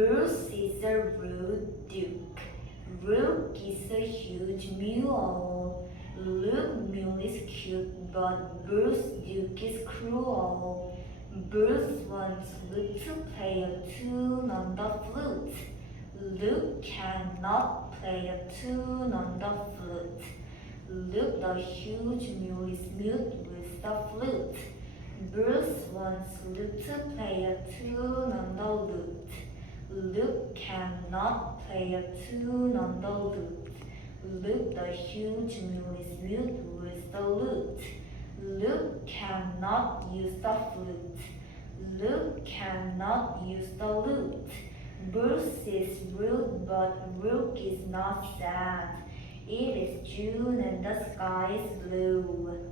Bruce is a rude duke. Rook is a huge mule. Luke mule is cute, but Bruce Duke is cruel. Bruce wants Luke to play a tune on the flute. Luke cannot play a tune on the flute. Luke the huge mule is mute with the flute. Bruce wants Luke to play a tune on the lute. Luke cannot play a tune on the lute. Luke the huge mule is mute with the lute. Luke cannot use the flute. Luke cannot use the lute. Bruce is rude, but Rook is not sad. It is June and the sky is blue.